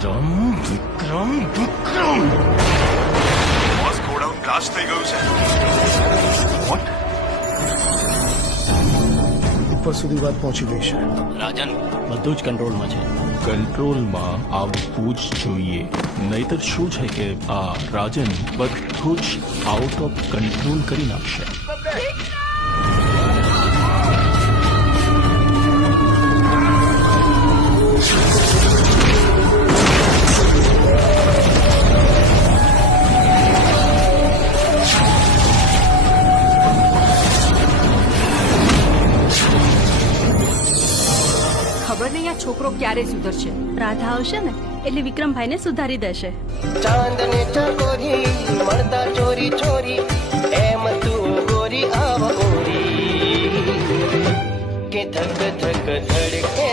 વિક્રમ વિક્રમ વિક્રમ boss godown blast થઈ ગયું છે. વોટ? ઉપર સુધી વાત પહોંચી ગઈ છે. રાજન બધું જ કંટ્રોલમાં છે. કંટ્રોલમાં આવવું જ જોઈએ, નહીતર શું છે કે આ રાજન બધું જ આઉટ ઓફ કંટ્રોલ કરી નાખશે. ખબર નહીં આ છોકરો ક્યારે સુધરશે. રાધા આવશે ને એટલે વિક્રમભાઈને સુધારી દેશે. ચાંદને ચકોરી મળતા ચોરી ચોરી એમ તું ગોરી આવ ગોરી કે ધક ધક ધડકે